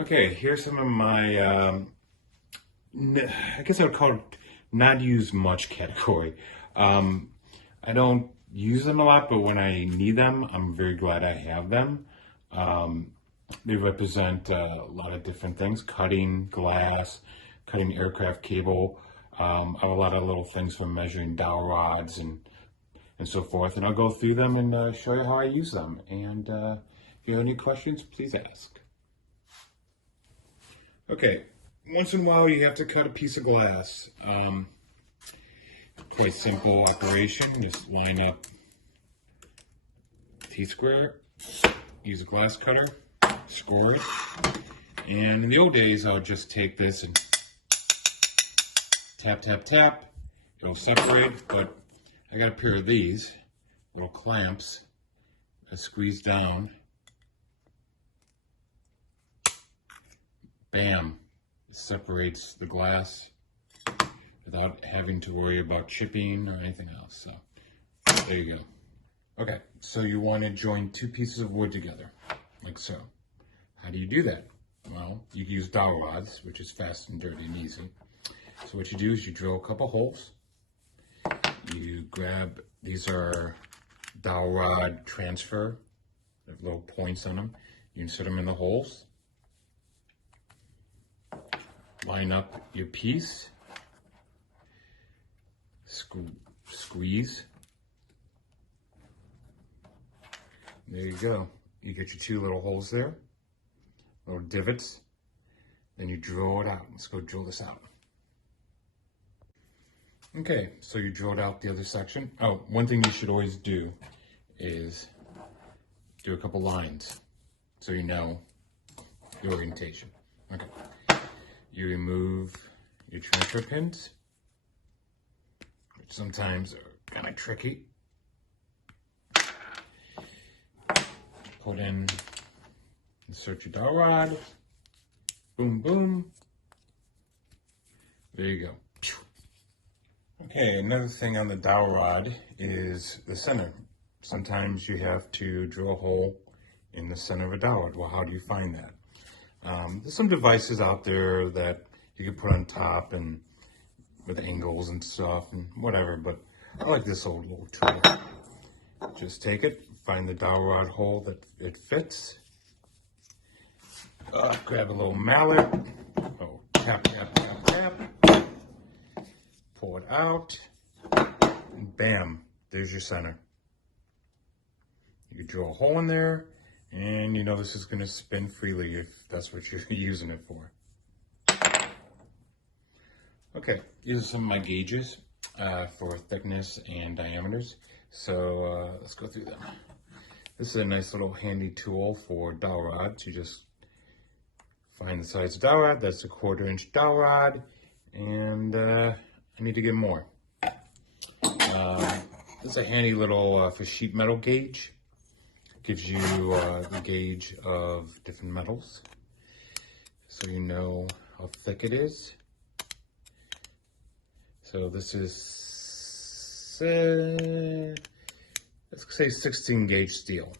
Okay, here's some of my, I guess I would call it not used much category. Um, I don't use them a lot, but when I need them, I'm very glad I have them. Um, they represent a lot of different things: cutting glass, cutting aircraft cable. I have a lot of little things for measuring dowel rods and so forth. And I'll go through them and show you how I use them. And if you have any questions, please ask. Okay, once in a while you have to cut a piece of glass. Quite simple operation. Just line up T-square, use a glass cutter, score it. And in the old days, I would just take this and tap, tap, tap. It'll separate, but I got a pair of these little clamps that squeeze down. Bam, it separates the glass without having to worry about chipping or anything else. So there you go. Okay, so you want to join two pieces of wood together, like so. How do you do that? Well, you can use dowel rods, which is fast and dirty and easy. So what you do is you drill a couple holes. You grab, these are dowel rod transfer, they have little points on them. You insert them in the holes. Line up your piece, squeeze. There you go. You get your two little holes there, little divots. Then you drill it out. Let's go drill this out. Okay, so you drilled out the other section. Oh, one thing you should always do is do a couple lines so you know the orientation. Okay. You remove your transfer pins, which sometimes are kind of tricky. Put in, insert your dowel rod. Boom, boom. There you go. Okay, another thing on the dowel rod is the center. Sometimes you have to drill a hole in the center of a dowel rod. Well, how do you find that? There's some devices out there that you can put on top and with angles and stuff and whatever, but I like this old little tool. Just take it, find the dowel rod hole that it fits. Grab a little mallet. Oh, tap, tap, tap, tap. Pull it out. And bam, there's your center. You can drill a hole in there. And you know this is going to spin freely if that's what you're using it for. Okay, these are some of my gauges for thickness and diameters. So let's go through them. This is a nice little handy tool for dowel rods. You just find the size of dowel rod. That's a 1/4 inch dowel rod. And I need to get more. This is a handy little for sheet metal gauge. Gives you the gauge of different metals, so you know how thick it is. So this is, let's say 16 gauge steel.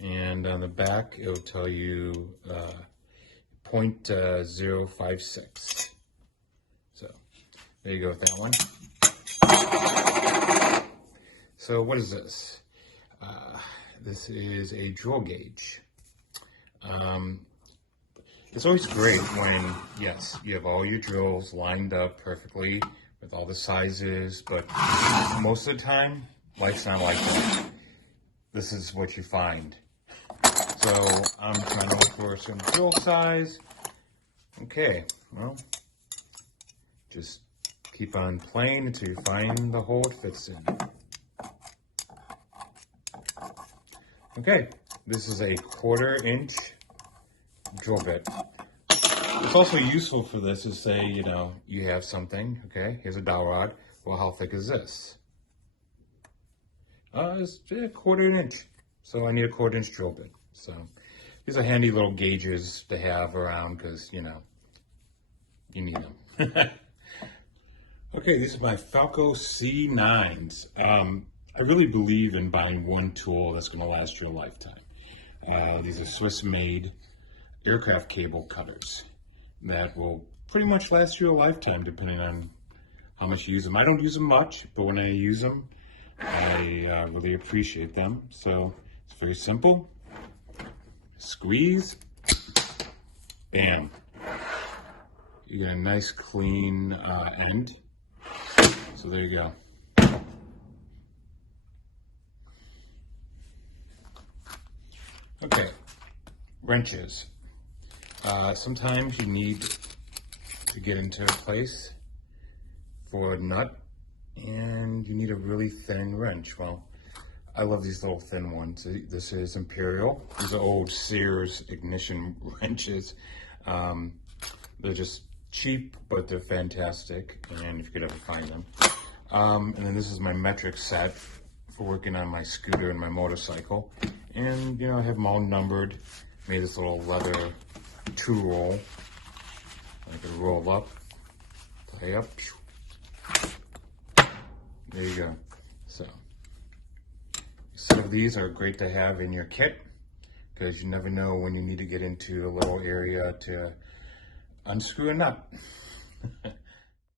And on the back, it will tell you 0.056. So there you go with that one. So what is this? This is a drill gauge. It's always great when, yes, you have all your drills lined up perfectly with all the sizes, but most of the time, life's not like that. This is what you find. So I'm trying to look for some drill size. Okay, well, just keep on playing until you find the hole it fits in. Okay, this is a 1/4 inch drill bit. It's also useful for this to say, you know, you have something, okay, here's a dowel rod. Well, how thick is this? It's a 1/4 inch. So I need a 1/4 inch drill bit. So these are handy little gauges to have around because, you know, you need them. Okay, these are my Falco C9s. I really believe in buying one tool that's going to last your lifetime. These are Swiss made. aircraft cable cutters that will pretty much last you a lifetime depending on how much you use them. I don't use them much, but when I use them, I really appreciate them. So it's very simple. Squeeze, bam. You get a nice clean end. So there you go. Okay, wrenches. Sometimes you need to get into a place for a nut and you need a really thin wrench. Well, I love these little thin ones. This is Imperial. These are old Sears ignition wrenches. They're just cheap, but they're fantastic, and if you could ever find them. And then this is my metric set for working on my scooter and my motorcycle. And, you know, I have them all numbered. Made this little leather two roll. I can roll up, tie up. There you go. So these are great to have in your kit because you never know when you need to get into a little area to unscrew a nut.